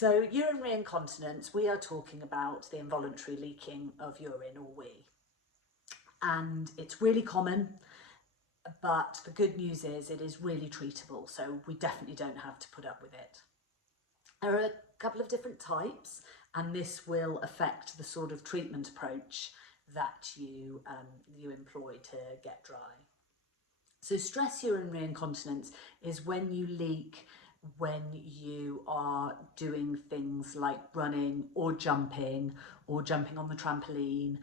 So urinary incontinence, we are talking about the involuntary leaking of urine or wee. And it's really common, but the good news is it is really treatable, so we definitely don't have to put up with it. There are a couple of different types, and this will affect the sort of treatment approach that you employ to get dry. So stress urinary incontinence is when you leak when you are doing things like running or jumping on the trampoline,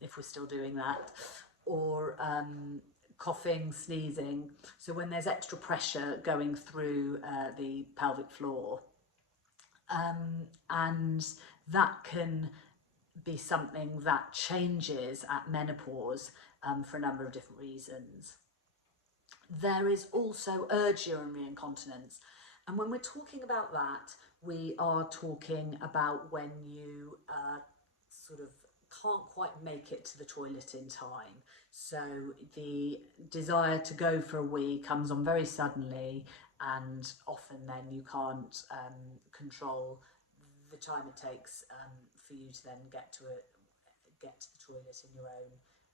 if we're still doing that, or coughing, sneezing. So when there's extra pressure going through the pelvic floor, and that can be something that changes at menopause for a number of different reasons. There is also urge urinary incontinence, and when we're talking about that, we are talking about when you sort of can't quite make it to the toilet in time. So the desire to go for a wee comes on very suddenly, and often then you can't control the time it takes for you to then get to the toilet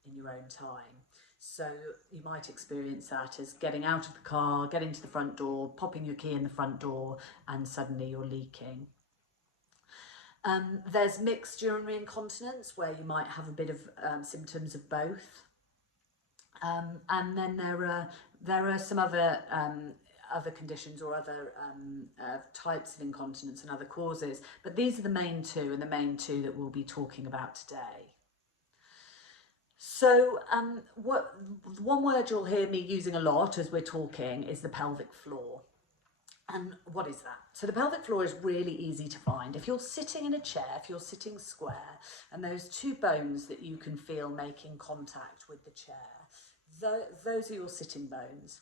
in your own time. So you might experience that as getting out of the car, getting to the front door, popping your key in the front door, and suddenly you're leaking. There's mixed urinary incontinence, where you might have a bit of symptoms of both. And then there are some other conditions or other types of incontinence and other causes, but these are the main two, and the main two that we'll be talking about today. So one word you'll hear me using a lot as we're talking is the pelvic floor. And what is that? So the pelvic floor is really easy to find. If you're sitting in a chair, if you're sitting square, and those two bones that you can feel making contact with the chair, those are your sitting bones.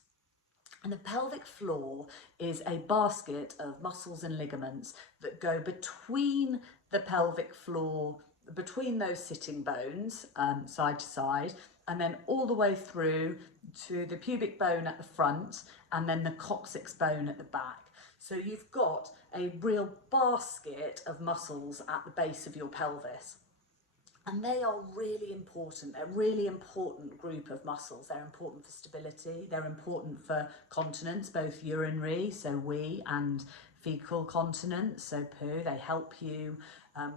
And the pelvic floor is a basket of muscles and ligaments that go between the pelvic floor, between those sitting bones, side to side, and then all the way through to the pubic bone at the front, and then the coccyx bone at the back. So you've got a real basket of muscles at the base of your pelvis. And they are really important. They're a really important group of muscles. They're important for stability. They're important for continence, both urinary, so wee, and fecal continence, so poo. They help you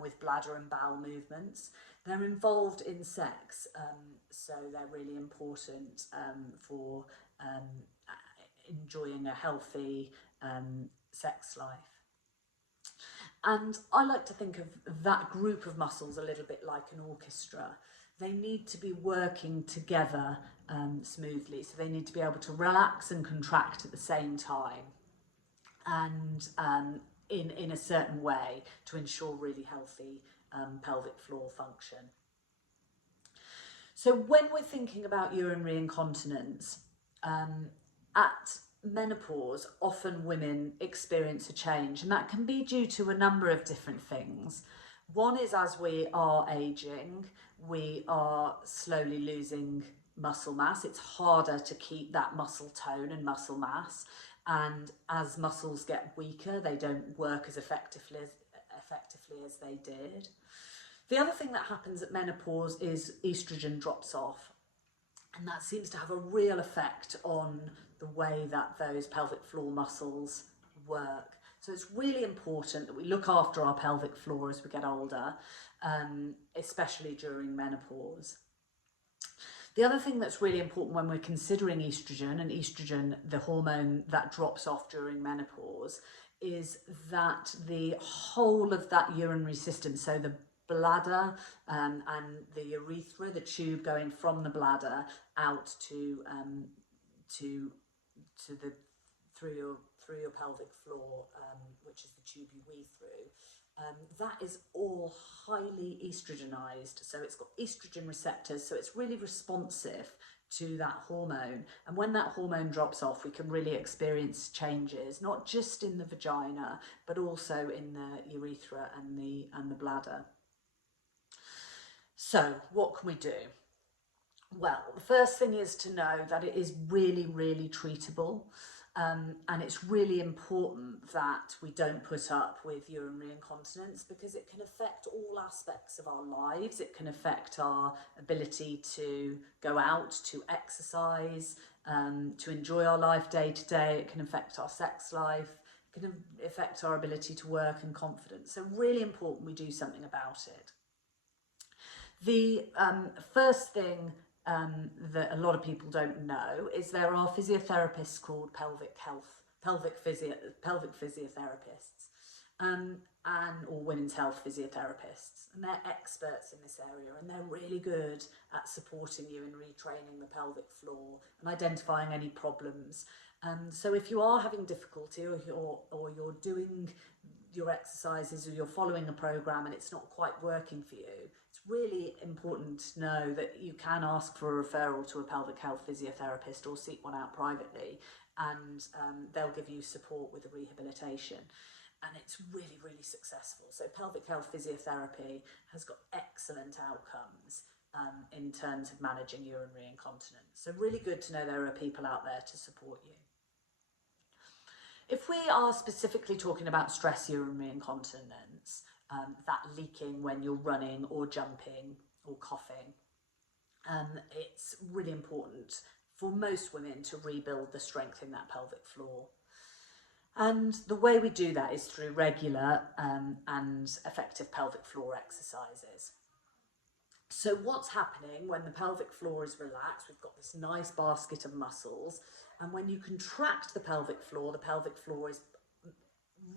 with bladder and bowel movements. They're involved in sex, so they're really important for enjoying a healthy sex life. And I like to think of that group of muscles a little bit like an orchestra. They need to be working together smoothly, so they need to be able to relax and contract at the same time, and in a certain way to ensure really healthy pelvic floor function. So when we're thinking about urinary incontinence, at menopause, often women experience a change, and that can be due to a number of different things. One is, as we are aging, we are slowly losing muscle mass. It's harder to keep that muscle tone and muscle mass, and as muscles get weaker, they don't work as effectively as they did. The other thing that happens at menopause is estrogen drops off, and that seems to have a real effect on the way that those pelvic floor muscles work. So it's really important that we look after our pelvic floor as we get older, especially during menopause. The other thing that's really important when we're considering estrogen, and estrogen, the hormone that drops off during menopause, is that the whole of that urinary system, so the bladder and the urethra, the tube going from the bladder out to the through your pelvic floor, which is the tube you wee through, that is all highly estrogenized. So it's got estrogen receptors, so it's really responsive to that hormone. And when that hormone drops off, we can really experience changes, not just in the vagina, but also in the urethra and the bladder. So what can we do? Well, the first thing is to know that it is really, really treatable. And it's really important that we don't put up with urinary incontinence because it can affect all aspects of our lives. It can affect our ability to go out, to exercise, to enjoy our life day to day. It can affect our sex life. It can affect our ability to work and confidence. So really important we do something about it. The first thing that a lot of people don't know is there are physiotherapists called pelvic physiotherapists, or women's health physiotherapists, and they're experts in this area, and they're really good at supporting you in retraining the pelvic floor and identifying any problems. So if you are having difficulty, or you're doing your exercises, or you're following a program and it's not quite working for you, it's really important to know that you can ask for a referral to a pelvic health physiotherapist or seek one out privately, and they'll give you support with the rehabilitation. And it's really, really successful. So pelvic health physiotherapy has got excellent outcomes in terms of managing urinary incontinence. So really good to know there are people out there to support you. If we are specifically talking about stress urinary incontinence, that leaking when you're running or jumping or coughing, it's really important for most women to rebuild the strength in that pelvic floor. And the way we do that is through regular and effective pelvic floor exercises. So what's happening when the pelvic floor is relaxed? We've got this nice basket of muscles, and when you contract the pelvic floor is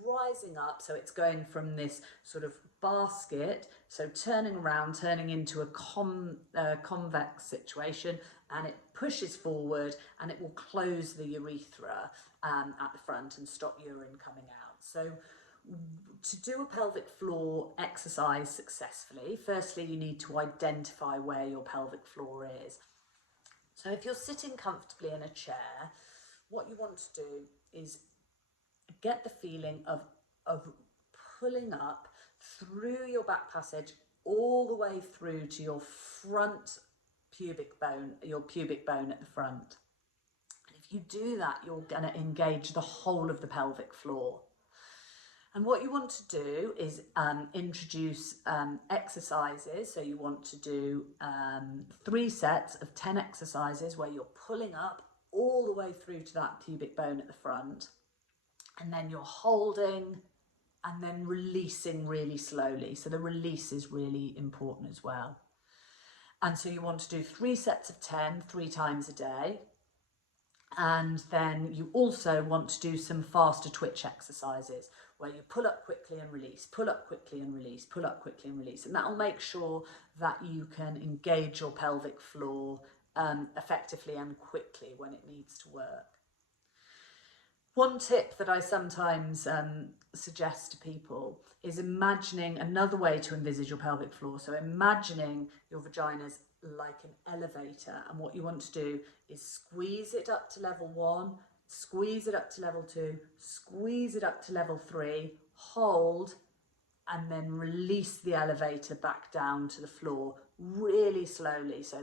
rising up, so it's going from this sort of basket, so turning around, turning into a convex situation, and it pushes forward and it will close the urethra at the front and stop urine coming out. So to do a pelvic floor exercise successfully, firstly you need to identify where your pelvic floor is. So if you're sitting comfortably in a chair, what you want to do is get the feeling of pulling up through your back passage all the way through to your front pubic bone, your pubic bone at the front. And if you do that, you're going to engage the whole of the pelvic floor. And what you want to do is introduce exercises. So you want to do 3 sets of 10 exercises where you're pulling up all the way through to that pubic bone at the front. And then you're holding and then releasing really slowly. So the release is really important as well. And so you want to do 3 sets of 10, 3 times a day. And then you also want to do some faster twitch exercises where you pull up quickly and release, pull up quickly and release, pull up quickly and release. And that will make sure that you can engage your pelvic floor effectively and quickly when it needs to work. One tip that I sometimes suggest to people is imagining another way to envisage your pelvic floor. So imagining your vagina's like an elevator, and what you want to do is squeeze it up to level 1, squeeze it up to level 2, squeeze it up to level 3, hold, and then release the elevator back down to the floor really slowly, so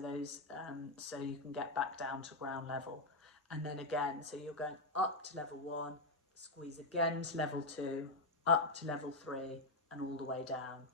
so you can get back down to ground level. And then again, so you're going up to level 1, squeeze again to level 2, up to level 3, and all the way down.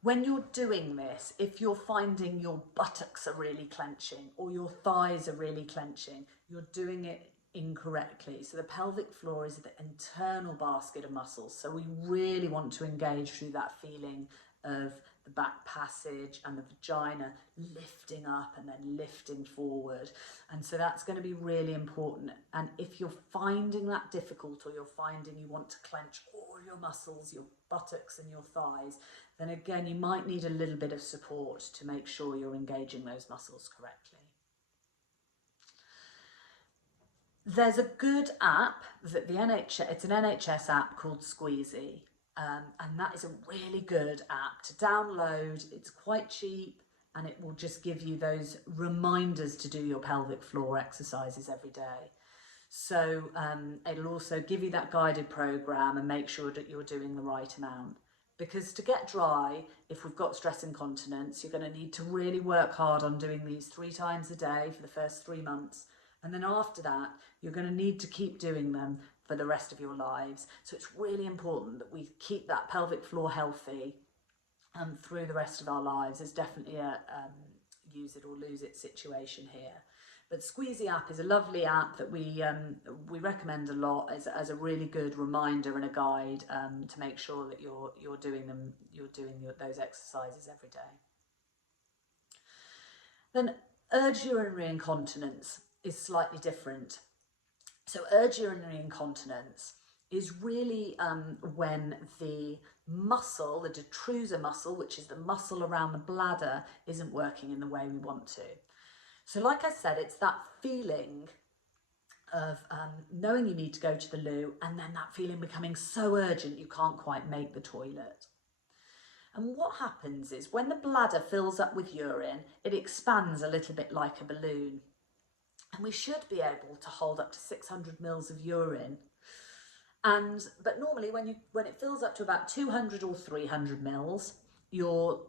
When you're doing this, if you're finding your buttocks are really clenching or your thighs are really clenching, you're doing it incorrectly. So the pelvic floor is the internal basket of muscles. So we really want to engage through that feeling of the back passage and the vagina lifting up and then lifting forward. And so that's going to be really important. And if you're finding that difficult, or you're finding you want to clench all your muscles, your buttocks and your thighs, then again, you might need a little bit of support to make sure you're engaging those muscles correctly. There's a good app that it's an NHS app called Squeezy. And that is a really good app to download. It's quite cheap, and it will just give you those reminders to do your pelvic floor exercises every day. So it'll also give you that guided program and make sure that you're doing the right amount. Because to get dry, if we've got stress incontinence, you're going to need to really work hard on doing these 3 times a day for the first 3 months, And then after that, you're going to need to keep doing them for the rest of your lives. So it's really important that we keep that pelvic floor healthy through the rest of our lives. It's definitely a use it or lose it situation here. But Squeezy app is a lovely app that we recommend a lot as a really good reminder and a guide to make sure that you're doing those exercises every day. Then urge urinary incontinence is slightly different. So urge urinary incontinence is really when the muscle, the detrusor muscle, which is the muscle around the bladder, isn't working in the way we want to. So like I said, it's that feeling of knowing you need to go to the loo, and then that feeling becoming so urgent you can't quite make the toilet. And what happens is when the bladder fills up with urine, it expands a little bit like a balloon. And we should be able to hold up to 600 mils of urine. But normally when it fills up to about 200 or 300 mils, your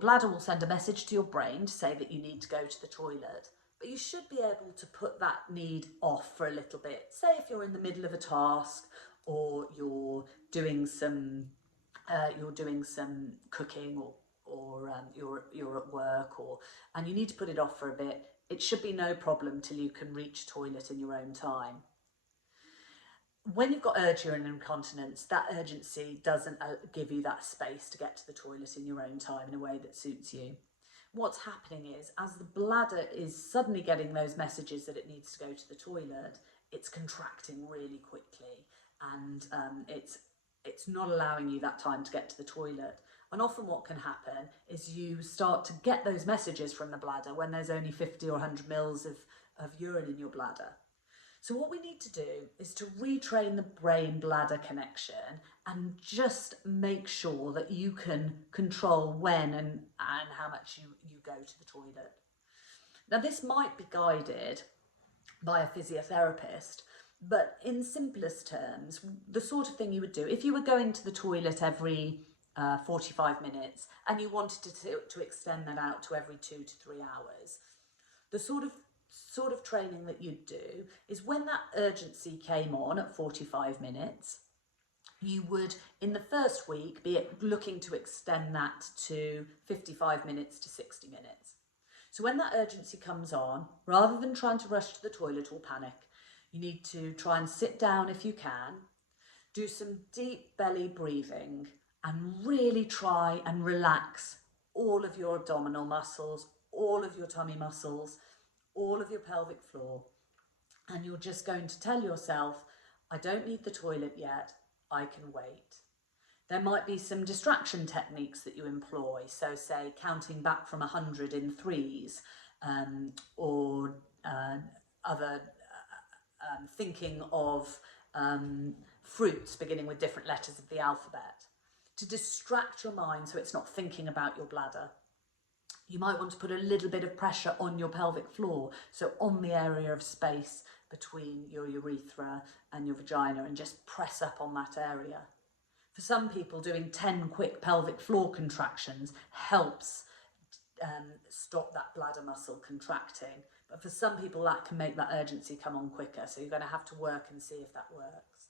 bladder will send a message to your brain to say that you need to go to the toilet. But you should be able to put that need off for a little bit. Say if you're in the middle of a task, or you're doing some cooking, or you're at work, and you need to put it off for a bit. It should be no problem till you can reach toilet in your own time. When you've got urge urinary incontinence, that urgency doesn't give you that space to get to the toilet in your own time in a way that suits you. What's happening is, as the bladder is suddenly getting those messages that it needs to go to the toilet, it's contracting really quickly, and it's not allowing you that time to get to the toilet. And often what can happen is you start to get those messages from the bladder when there's only 50 or 100 mils of urine in your bladder. So what we need to do is to retrain the brain-bladder connection and just make sure that you can control when and how much you go to the toilet. Now this might be guided by a physiotherapist, but in simplest terms, the sort of thing you would do if you were going to the toilet every 45 minutes and you wanted to extend that out to every 2 to 3 hours, the sort of training that you'd do is when that urgency came on at 45 minutes, you would in the first week be looking to extend that to 55 minutes to 60 minutes. So when that urgency comes on, rather than trying to rush to the toilet or panic, you need to try and sit down if you can, do some deep belly breathing, and really try and relax all of your abdominal muscles, all of your tummy muscles, all of your pelvic floor. And you're just going to tell yourself, I don't need the toilet yet, I can wait. There might be some distraction techniques that you employ, so say counting back from 100 in threes, or other thinking of fruits beginning with different letters of the alphabet, to distract your mind so it's not thinking about your bladder. You might want to put a little bit of pressure on your pelvic floor, so on the area of space between your urethra and your vagina, and just press up on that area. For some people, doing 10 quick pelvic floor contractions helps stop that bladder muscle contracting. But for some people, that can make that urgency come on quicker, so you're going to have to work and see if that works.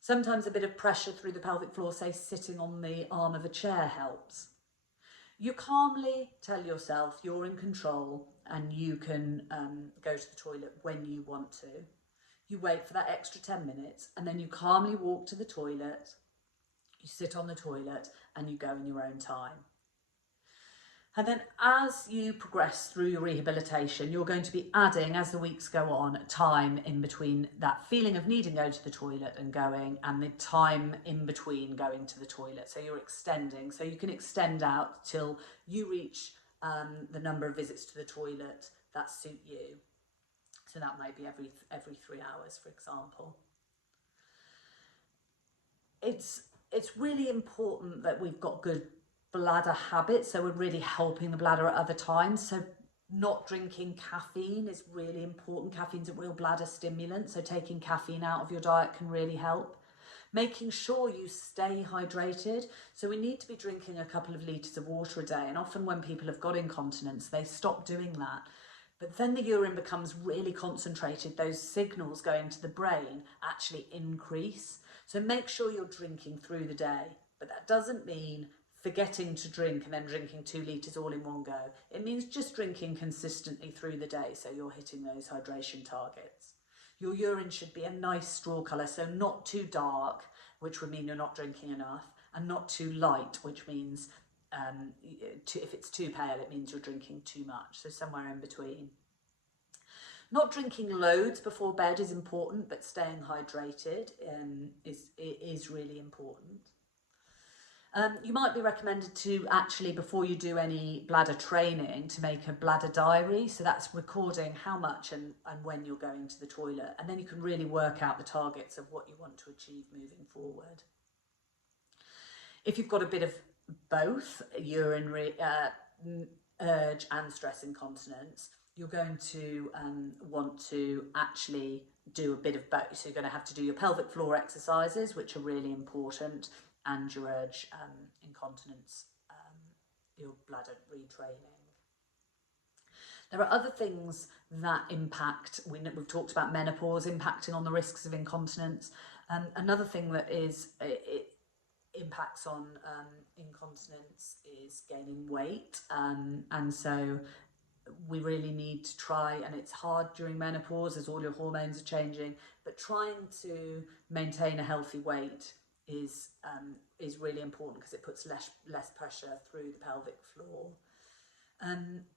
Sometimes a bit of pressure through the pelvic floor, say sitting on the arm of a chair, helps. You calmly tell yourself you're in control and you can go to the toilet when you want to. You wait for that extra 10 minutes and then you calmly walk to the toilet, you sit on the toilet and you go in your own time. And then as you progress through your rehabilitation, you're going to be adding, as the weeks go on, time in between that feeling of needing to go to the toilet and going, and the time in between going to the toilet. So you're extending. So you can extend out till you reach the number of visits to the toilet that suit you. So that might be every 3 hours, for example. It's really important that we've got good bladder habits, so we're really helping the bladder at other times. So not drinking caffeine is really important. Caffeine's a real bladder stimulant, so taking caffeine out of your diet can really help. Making sure you stay hydrated, so we need to be drinking a couple of litres of water a day, and often when people have got incontinence they stop doing that But then the urine becomes really concentrated. Those signals going to the brain actually increase. So make sure you're drinking through the day. But that doesn't mean forgetting to drink and then drinking 2 litres all in one go. It means just drinking consistently through the day so you're hitting those hydration targets. Your urine should be a nice straw colour, so not too dark, which would mean you're not drinking enough, and not too light, which means if it's too pale, it means you're drinking too much, so somewhere in between. Not drinking loads before bed is important, but staying hydrated is really important. You might be recommended to actually, before you do any bladder training, to make a bladder diary. So that's recording how much and when you're going to the toilet. And then you can really work out the targets of what you want to achieve moving forward. If you've got a bit of both urinary urge and stress incontinence, you're going to want to actually do a bit of both. So you're going to have to do your pelvic floor exercises, which are really important, and your urge incontinence, your bladder retraining. There are other things that impact. We've talked about menopause impacting on the risks of incontinence. Another thing that it impacts on incontinence is gaining weight, and so we really need to try, and it's hard during menopause as all your hormones are changing, but trying to maintain a healthy weight is really important because it puts less pressure through the pelvic floor.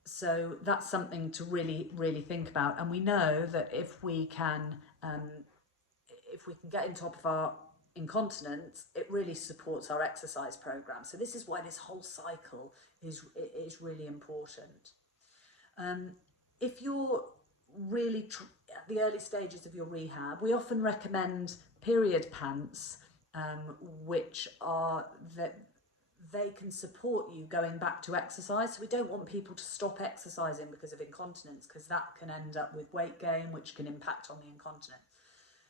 So that's something to really think about. And we know that if we can get on top of our incontinence, it really supports our exercise program. So this is why this whole cycle is really important. If you're really at the early stages of your rehab, we often recommend period pants, which are that they can support you going back to exercise. So we don't want people to stop exercising because of incontinence, because that can end up with weight gain, which can impact on the incontinence.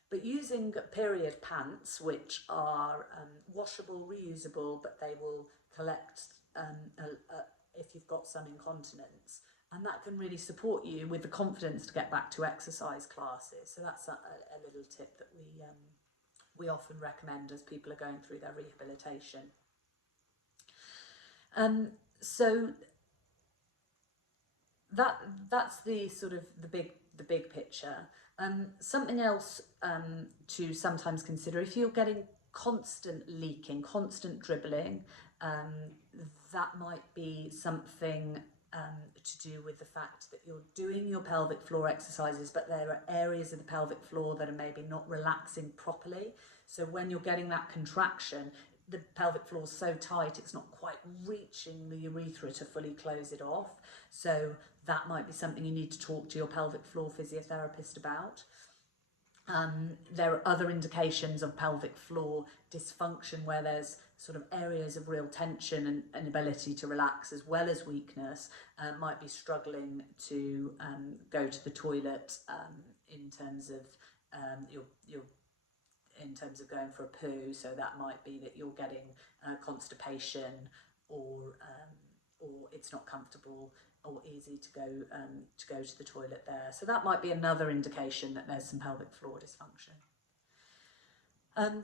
But using period pants, which are washable, reusable, but they will collect if you've got some incontinence, and that can really support you with the confidence to get back to exercise classes. So that's a little tip that we often recommend as people are going through their rehabilitation. So that's the sort of the big picture. Something else to sometimes consider, if you're getting constant leaking, constant dribbling, that might be something to do with the fact that you're doing your pelvic floor exercises, but there are areas of the pelvic floor that are maybe not relaxing properly. So when you're getting that contraction, the pelvic floor is so tight it's not quite reaching the urethra to fully close it off. So that might be something you need to talk to your pelvic floor physiotherapist about. There are other indications of pelvic floor dysfunction where there's sort of areas of real tension and inability to relax, as well as weakness. Might be struggling to go to the toilet in terms of in terms of going for a poo. So that might be that you're getting constipation, or it's not comfortable or easy to go to the toilet there. So that might be another indication that there's some pelvic floor dysfunction.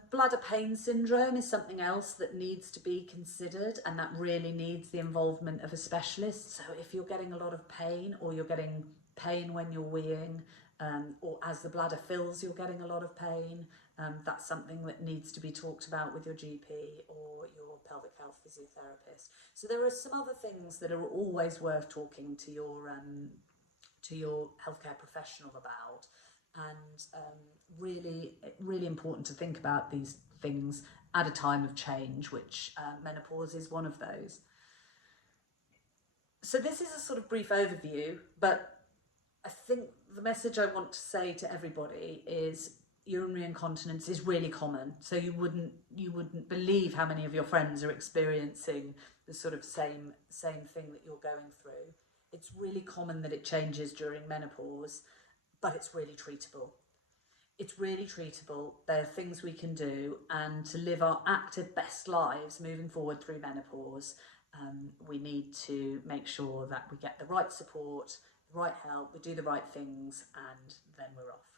Bladder pain syndrome is something else that needs to be considered, and that really needs the involvement of a specialist. So if you're getting a lot of pain, or you're getting pain when you're weeing, or as the bladder fills you're getting a lot of pain, that's something that needs to be talked about with your GP or your pelvic health physiotherapist. So there are some other things that are always worth talking to your healthcare professional about, and really important to think about these things at a time of change, which menopause is one of those. So this is a sort of brief overview, but I think the message I want to say to everybody is urinary incontinence is really common. So you wouldn't believe how many of your friends are experiencing the sort of same thing that you're going through. It's really common that it changes during menopause, but it's really treatable. It's really treatable. There are things we can do, and to live our active best lives moving forward through menopause, we need to make sure that we get the right support, the right help, we do the right things, and then we're off.